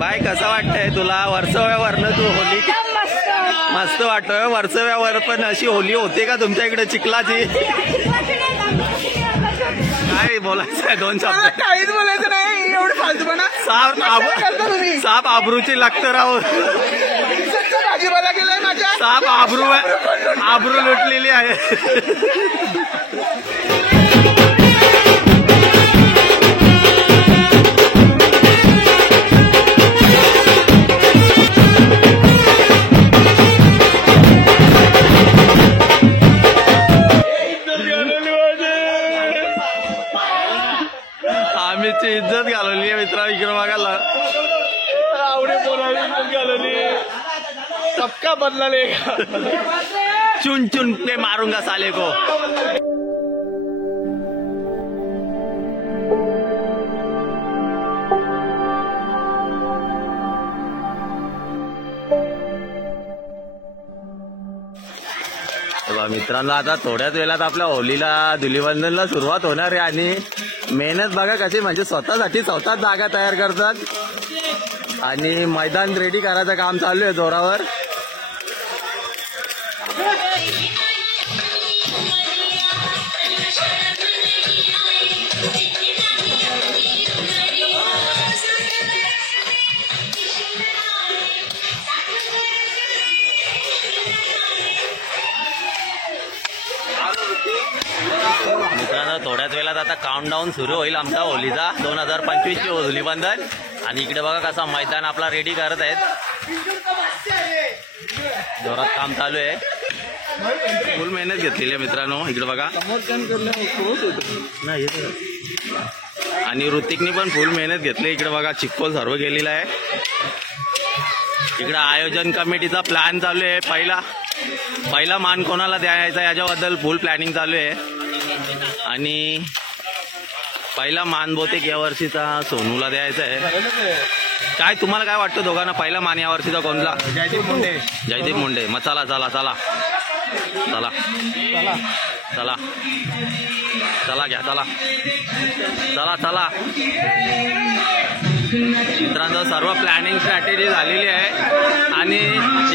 Bye कसं वाटतंय तुला? वर्सव्यावरनं तू होली मस्त वाटतोय. वर्सव्यावर पण अशी होली होते का तुमच्या इकडे चिखलाची? काय बोलायचं आहे? 2 शब्द. काहीच बोलायचं नाही. एवढं फालतूपणा. साप आबरूची लागतं राव. भाजीपाला गेलाय माझ्या. साप आबरू लुटलेली आहे. आम्हीची इज्जत घालवली आहे मित्रा. इकडे बघायला आवडे बोलायला इज्जत घालवली. सबका बदला लेगा. चुन चुन पे मारूंगा साले को. मित्रांनो आता थोड्याच वेळात आपल्या होलीला धुलीवंदनला सुरुवात होणार आहे. आणि मेहनत बघा कशी, म्हणजे स्वतःसाठी स्वतःच जागा तयार करतात आणि मैदान रेडी करायचं काम चालू आहे जोरावर. मित्रांनो थोड्याच वेळात आता काउंटडाऊन सुरू होईल आमचा होलीचा 2025 ची धुलीवंदन. आणि इकडे बघा कसा मैदान आपला रेडी करत आहेत. जोरात काम चालू आहे. फुल मेहनत घेतलेली आहे मित्रांनो. इकडे बघा आणि ऋतिकनी पण फुल मेहनत घेतली. इकडे बघा चिक्कोल सर्व गेलेला आहे. इकडे आयोजन कमिटीचा प्लॅन चालू आहे. पहिला मान कोणाला द्यायचा याच्याबद्दल फुल प्लॅनिंग चालू आहे. आणि पहिला मान बहुतेक या वर्षीचा सोनूला द्यायचा आहे. काय तुम्हाला काय वाटतं दोघांना पहिला मान या वर्षीचा कोणता? जयदीप मुंडे. मग चला चला चला चला चला चला घ्या चला चला चला. मित्रांनो सर्व प्लॅनिंग स्ट्रॅटेजी झालेली आहे. आणि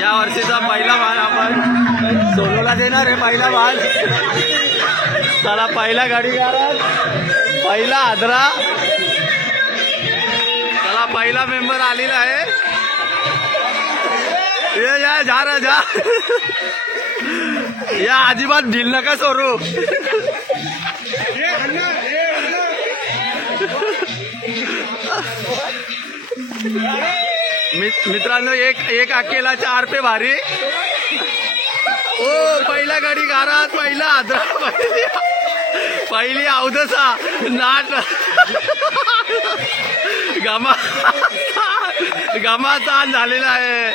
या वर्षीचा पहिला मान आपण सोनूला देणार आहे. पहिला मान चला. पहिला गाडीगारात पहिला आदरा. चला पहिला मेंबर आलेला आहे. या जा रा जा. या अजिबात ढील नका सोडू. मित्रांनो एक अकेला 4 पे भारी. ओ पहिला गाडी गारात पहिला आदरा. पहिली अवदसा नाट गमा ताण झालेला आहे.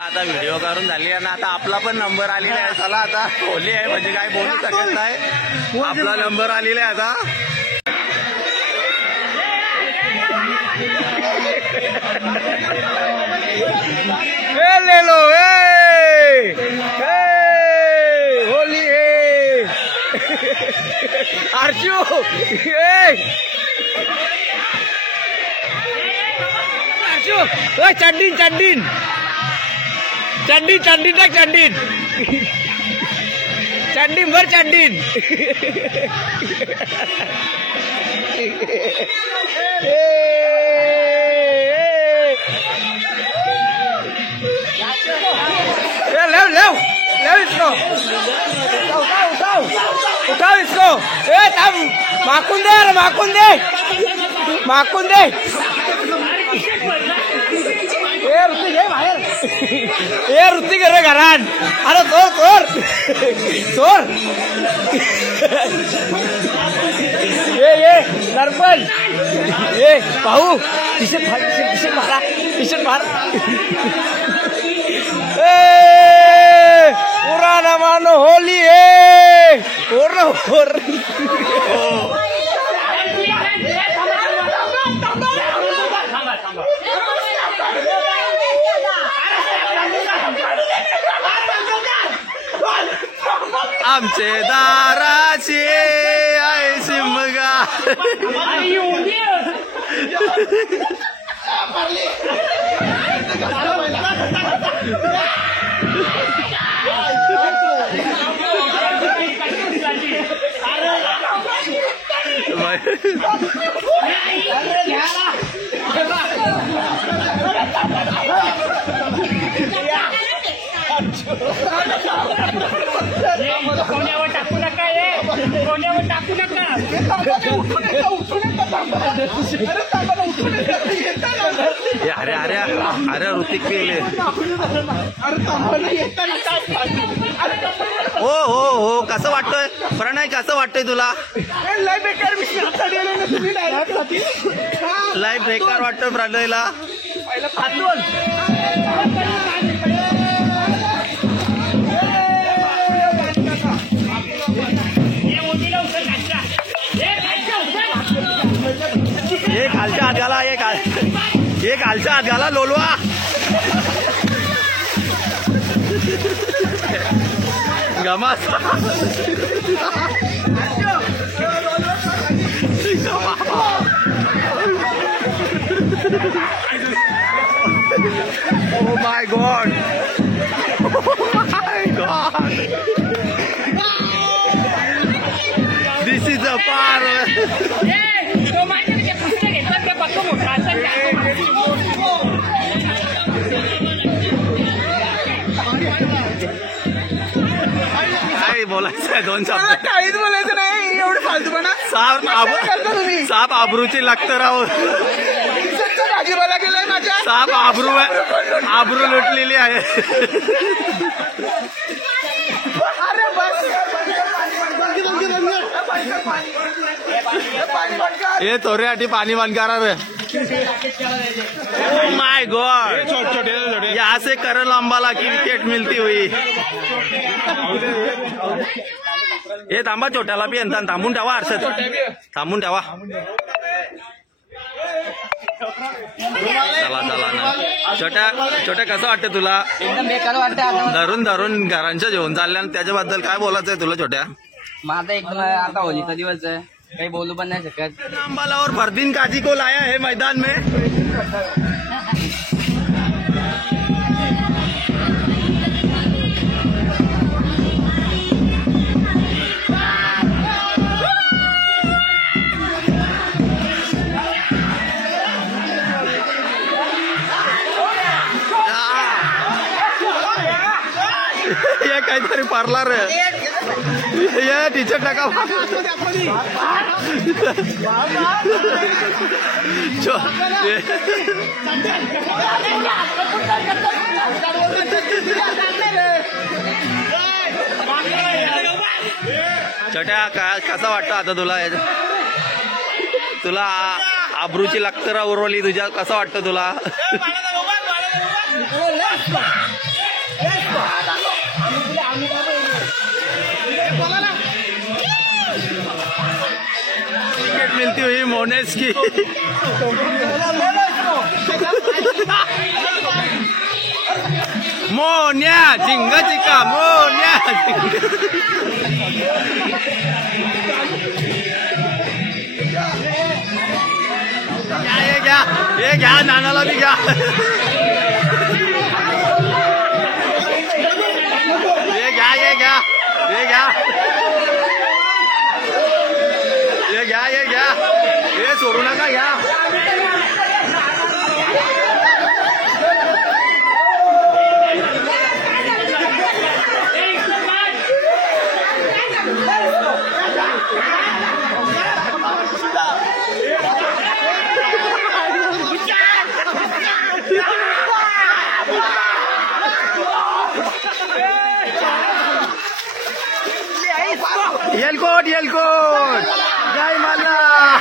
आता व्हिडिओ करून झाली आणि आता आपला पण नंबर आलेला आहे. चला आता होली आहे म्हणजे काय बोलू शकत नाही. आपला नंबर आलेला आहे आता. ले लो होली है अर्जू. चंडीन चंडीन चंडीन चंडीन टाक. चंडीन चंडीन भर चंडीन. लेव लेव लेव इसको. उठाओ इसको. तब माखून दे यार. माखून दे. माखून दे. ऋतिक हे बाहेर ए ऋतिक रे घरात अरे चोर चोर ये नरपल ये भाऊ टी-शर्ट मारा पूरा न मानो होली है और आमचे दाराचे आहे शिमगा कोण्यावर टाकू नका कोण्यावर टाकू नका अरे अरे अरे ऋतिक पेले हो कसं वाटतंय प्रणय कसं वाटतंय तुला लाईफ बेकार वाटतोय प्रणयला एक खालच्या हात घाला एक खालच्या हात घाला लोलवा गमास Oh my God! Oh my God! This is a part. काय बोलायचं आहे दोन शब्द काहीच बोलायचं नाही एवढं फालतूपणा साप आबरूची लागतं राव भाजीपाला गेलाय माझ्या साप आबरू लुटलेली आहे अरे बस ये तोऱ्यासाठी पाणी बंद करा रे माय गॉड यहाँ से करण अंबाला की विकेट मिलती हुई हे थांबा छोट्याला बी येतात थांबून ठेवा हर्षद थांबून ठेवा चला ना छोट्या कसं वाटतं तुला एकदम बेकार वाटतं धरून घरांच्या जेवण चालल्या त्याच्याबद्दल काय बोलायचंय तुला छोट्या माझा एकदम आता होलीचा दिवस आहे काही बोलू पण नाही शकत अंबाला और फरदीन काजी को लाया है मैदान में ये काहीतरी पार्लर ये टीचर टाका छोट्या कसा वाटतं आता तुला आबरूची लागतं रा उरवली तुझ्या कसं वाटतं तुला विकेट मिलती हुई मोनेस की मोन्या झिंगा चिका मोन्या ये घ्या नानाला बी घ्या ये घ्या हे सोडू नका घ्या येलकोट येलकोट जय मल्हार.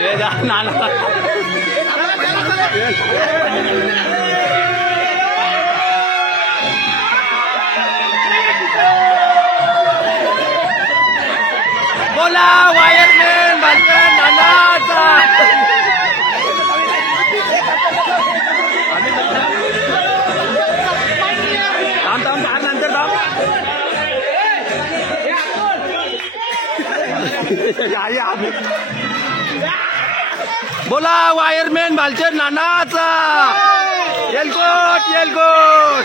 ये जा नाना. बोला वायरमॅन बालकन नानाचा. थांब थांब थांब नंतर थांब. बोला वायरमॅन बालचंद नानाचा. येलकोट येलकोट.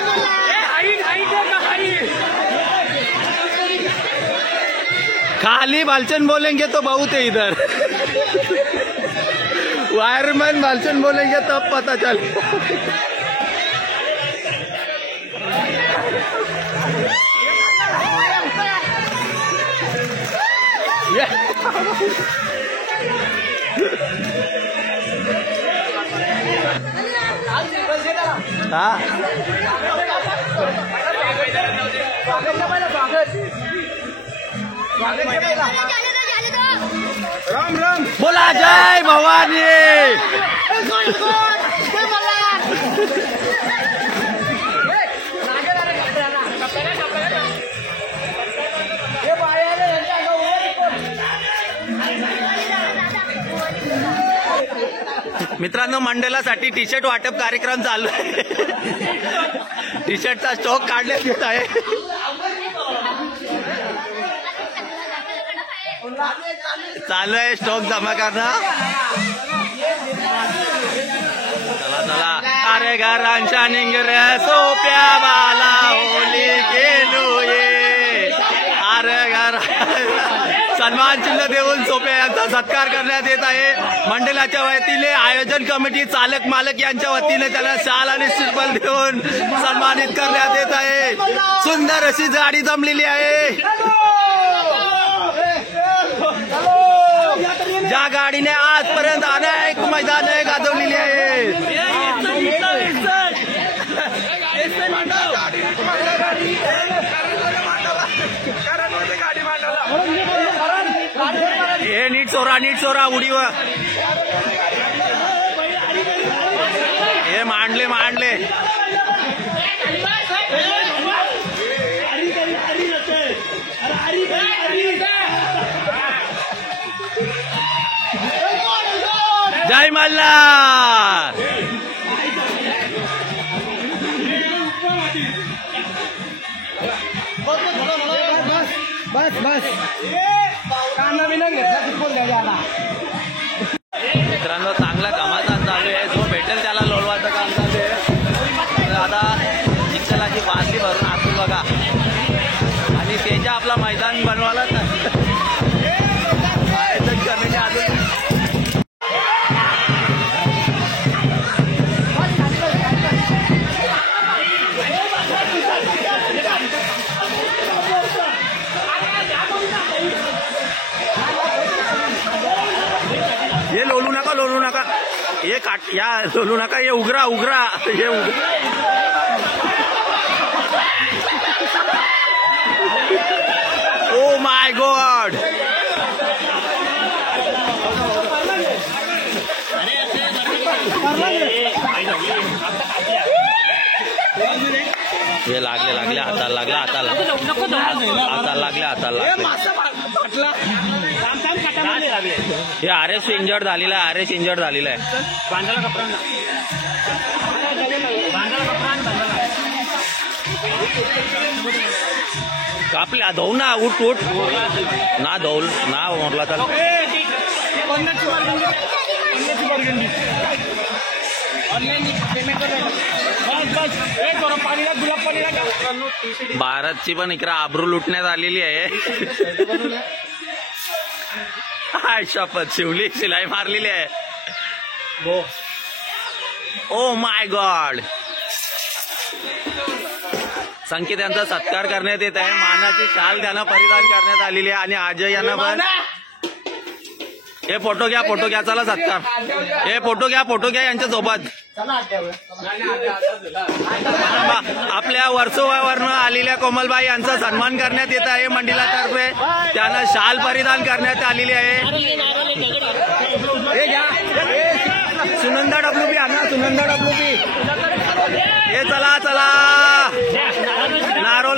खाली बालचंद बोलेंगे तो बहुत है इधर. वायरमैन बालचंद बोलेंगे तब पता चले. हाँ राम राम. बोला जय भवानी. मित्रांनो मंडळासाठी टी शर्ट वाटप कार्यक्रम चालू आहे. टी शर्टचा स्टॉक काढण्यात येत आहे. चालू आहे स्टॉक जमा करणं. चला चला. अरे घरांच्या निंगऱ्या सोप्या बाला होली केलो ये. अरे घर सन्मान चिन्ह देऊन सोप्या यांचा सत्कार करण्यात येत आहे. मंडळाच्या वतीने आयोजन कमिटी चालक मालक यांच्या वतीने त्याला शाल आणि श्रीफळ देऊन सन्मानित करण्यात येत आहे. सुंदर अशी गाडी जमलेली आहे. ज्या गाडीने आजपर्यंत अनेक मैदाने गाजवलेली आहेत. हे नीट चोरा उडीव. हे मांडले जय मल्हार. बस बस कांदा बिना घेतला फुटबॉल द्यायला. मित्रांनो चांगला कामाचा चालू आहे. जो भेटेल त्याला लोळवायचं काम चालू आहे. आता चिखलाची बादली भरून आतून बघा आणि त्याच्या आपला मैदान बनवायला आयोजन करण्याच्या अजून ये लोलू नका ये काट या लोलू नका. ये उघरा ये उघरा. Oh my God. हे लागले हाताला लागले. हे आरएस इंजर्ड झालेला आहे. कापल्या धोऊ ना. उठ ना धौल ना मोरला चाल. भारतची पण इकडे आबरू लुटण्यात आलेली आहे. शपथ शिवली शिलाई मारलेली आहे. Oh my God. संकेत यांचा सत्कार करण्यात येत आहे. मानाची शाल त्यांना परिधान करण्यात आलेली आहे आणि अजय यांना पण हे फोटो घ्या चला सत्कार. हे फोटो घ्या यांच्या सोबत. आपल्या वर्सोवावरनं आलेल्या कोमलबाई यांचा सन्मान करण्यात येत आहे मंडळातर्फे. त्यांना शाल परिधान करण्यात आलेली आहे. हे घ्या सुनंदा डब्ल्यूपी आणा सुनंदा डब्ल्यूपी. हे चला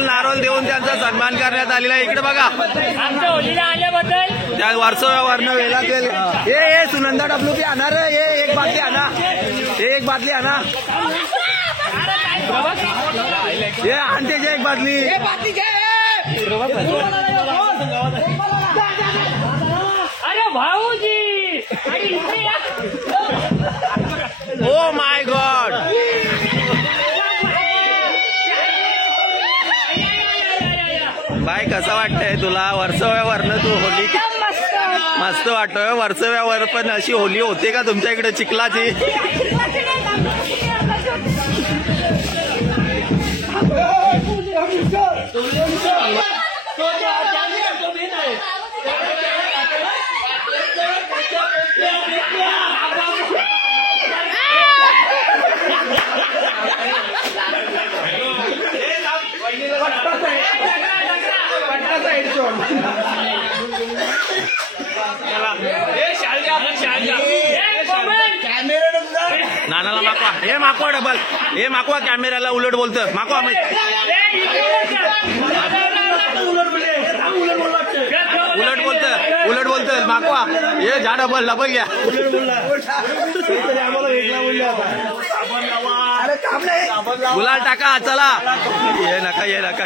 नारोल देऊन त्यांचा सन्मान करण्यात आलेला आहे. इकडे बघा आमच्या होलीला आल्याबद्दल त्या वर्सोव्यावरनं वेला केले. हे सुनंदा डब्ल्यूपी आणा रे. हे एक बाटली आणा. हे आणते जे एक बाटली. अरे भाऊजी अरे इथे या. Oh my God. बाय कसं वाटतंय तुला वर्सोव्यावरनं तू होली? मस्त वाटतोय. वर्सोव्यावर पण अशी होली होते का तुमच्या इकडे चिखलाची? नानाला माकवा डबल. हे माकवा कॅमेऱ्याला उलट बोलतं. माकवा उलट बोलतं माकवा. हे जा डबल घ्या. गुलाल टाका चला. ये नका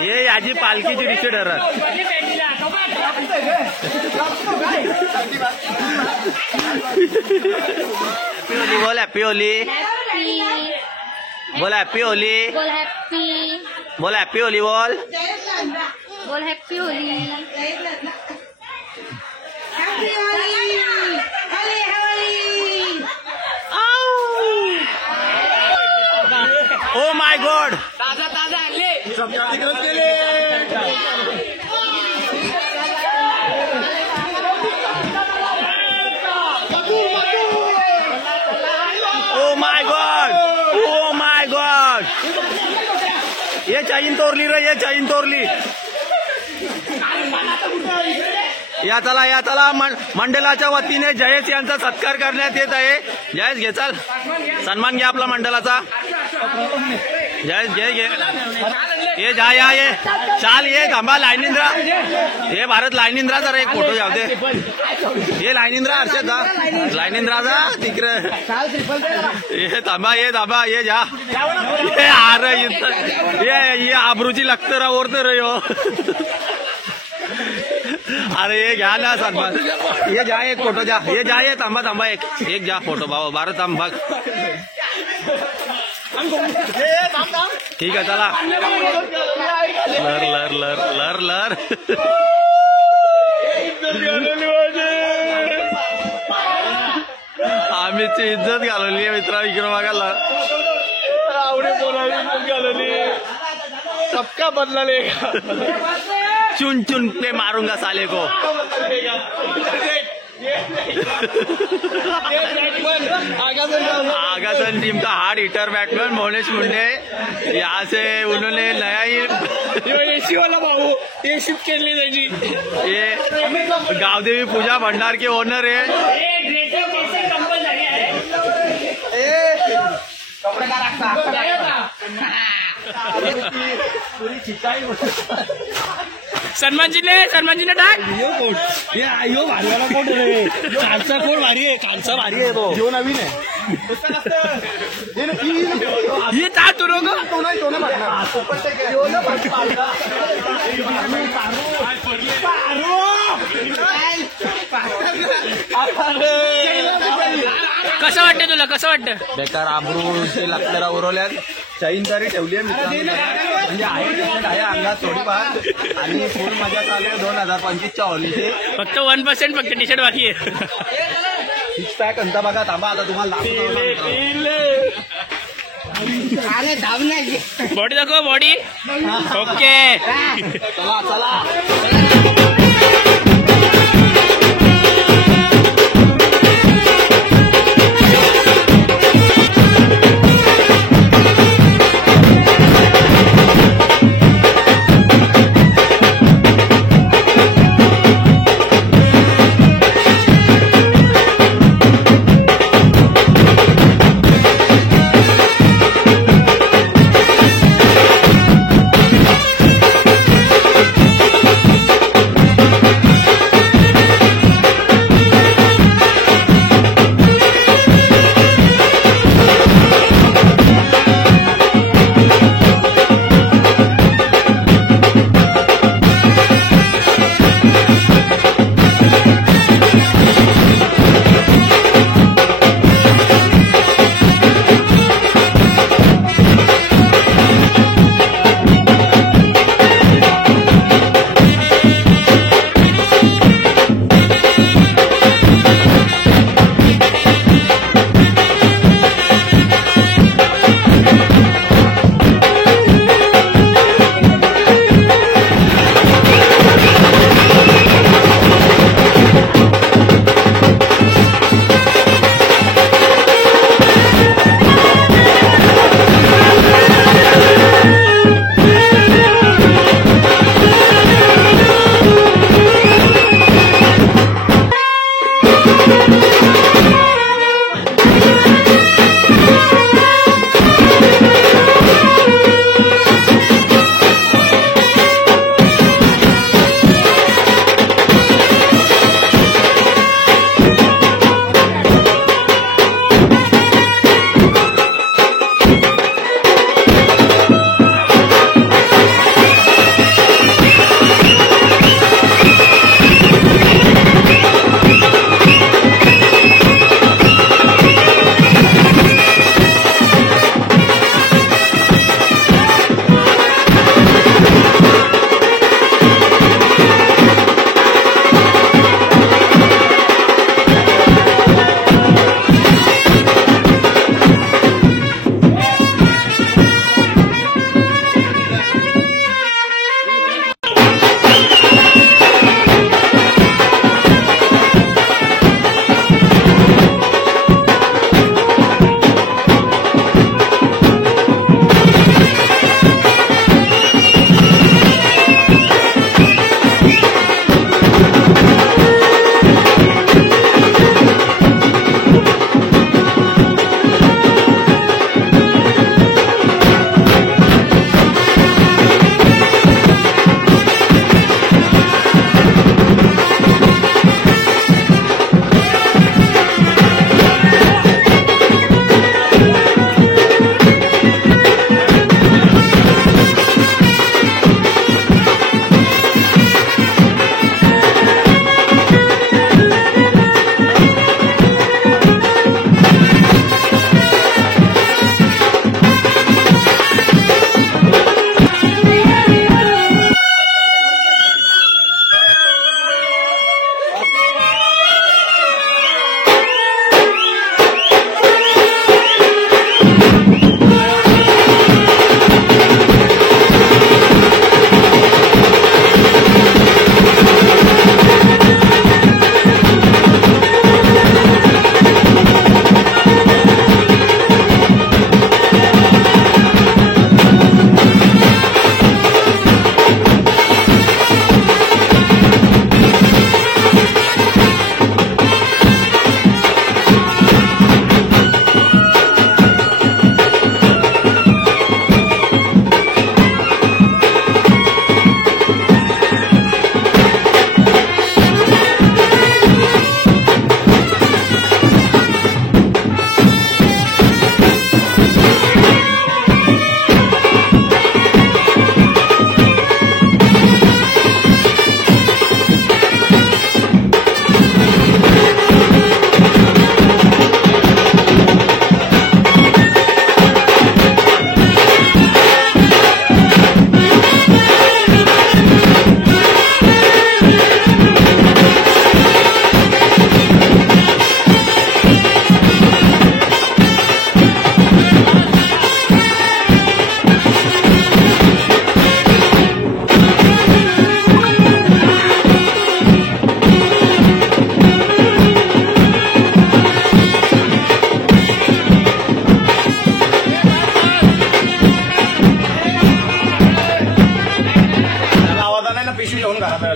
हे याची पालखीची रिक्षा ठरत. बोल हॅपी होली. बोल हॅपी होली. बोल हॅपी होली. बोल happy Holy. Oh my God. Oh my God. ये चाईन तोरली. या चला मंडळाच्या वतीने जयेश यांचा सत्कार करण्यात येत आहे. जयेश घे चल सन्मान घ्या आपला मंडळाचा. जयेश घे. ये जा या ये चाल. ये थांबा लाईनिंद्रा. हे भारत लाईनिंद्रा जरा एक फोटो जाऊ दे. हे लाईनिंद्रा हर्षद जा. लाईनिंद्रा जा तिकडे. ये थांबा ये जा. अरे ये आबरूची लागतं रा ओरतं रे हो. अरे ये घ्या ना सन्मान. ये जा एक फोटो जा. ये जा ये थांबा एक जा फोटो बाबा. भारत थांब बघ. ठीक आहे चला. लर आम्हीची इज्जत घालवली मित्रा. इकडे बघा सबका बदला चुन पे मारूंगा साले को. आगासन टीम का hard hitter batsman Bhuvnesh Munde. यहाँ से उन्होंने नया ही एसी वाला भाऊ ये शिफ्ट केली त्याची. ये गावदेवी पूजा भंडार के ओनर है. सन्मानजीने टाक. यो भारीवाला कोट रे. कालचा कोट भारी आहे. कालचा भारी आहे तो. जो नवीन आहे. ये ता तू कसं वाटतं तुला? कसं वाटतं? बेकार आबरूची लागणारा उरवल्यात. चैन तरी ठेवली आहे मित्रांनो. म्हणजे आहे अंगात थोडीफार. आणि फुल मजा चालू आहे 2025च्या होलीची. फक्त 1% फक्त टी शर्ट बाकी आहे. सिक्स पॅक अंता बघा. थांबा आता तुम्हाला बॉडी दाखव बॉडी ओके चला चला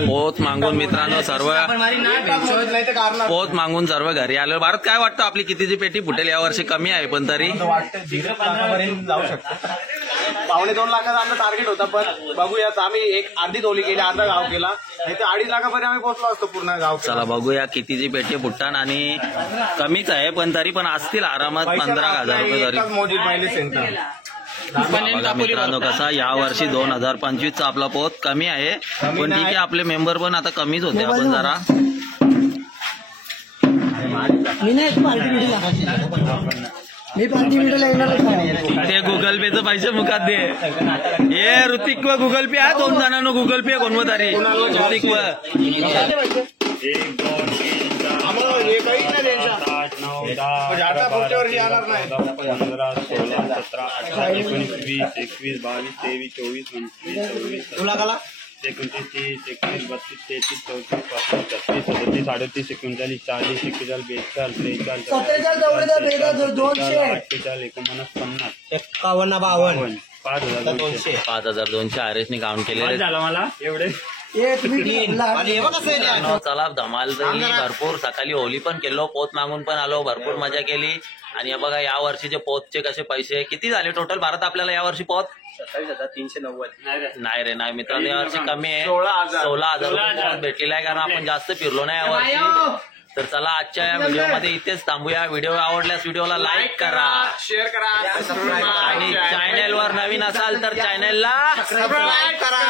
पोत मागून मित्रांनो सर्व पोत मागून सर्व घरी आलो. भारत काय वाटतं आपली कितीची पेटी फुटेल यावर्षी? कमी आहे पण तरी वाटतं 15 जाऊ शकतो. 2.5 लाखाचा आमचा टार्गेट होता, पण बघूया. आम्ही एक अर्धी तोली केली, अर्धा गाव केला, नाही तर 2.5 लाखापर्यंत आम्ही पोहोचलो असतो पूर्ण गाव. चला बघूया कितीची पेटी फुटतान. आणि कमीच आहे पण तरी पण असतील आरामात 15,000 रुपये तरी. मोदी पहिले सेंटर बघा मित्रांनो कसा या वर्षी 2025चा आपला पोत कमी आहे, पण ठीक आहे. आपले मेंबर पण आता कमीच होते. आपण जरा ते गुगल पेचं पैसे मुखात दे. हे ऋतिक व गुगल पे आहे, 2 जणांना गुगल पे कोण तरी ऋतिक व पुढच्या वर्षी येणार नाही. 15, 16, 17, 18, 19, 20, 21, 22, 23, 24, 25, 26, 29, 30, 31, 32, 33, 34, 35, 36, 37, 38, 39, 40, 41, 42, 43, 44, 51, 52 5,200 आरेसनी काउंट केलेले. झालं मला एवढे. चला धमाल झाली भरपूर. सकाळी होली पण केलो, पोत मागून पण आलो, भरपूर मजा केली. आणि हे बघा या वर्षीचे पोतचे कसे पैसे किती झाले टोटल भारत आपल्याला या वर्षी पोत? 27,390. नाही रे नाही मित्रांनो, या वर्षी कमी आहे. 16,000 रुपये पोत भेटलेला आहे, कारण आपण जास्त फिरलो नाही या वर्षी. तर चला आजच्या या व्हिडिओमध्ये इथेच थांबूया. व्हिडिओ आवडल्यास व्हिडिओला लाईक करा, शेअर करा आणि चॅनलवर नवीन असाल तर चॅनलला सबस्क्राईब करा.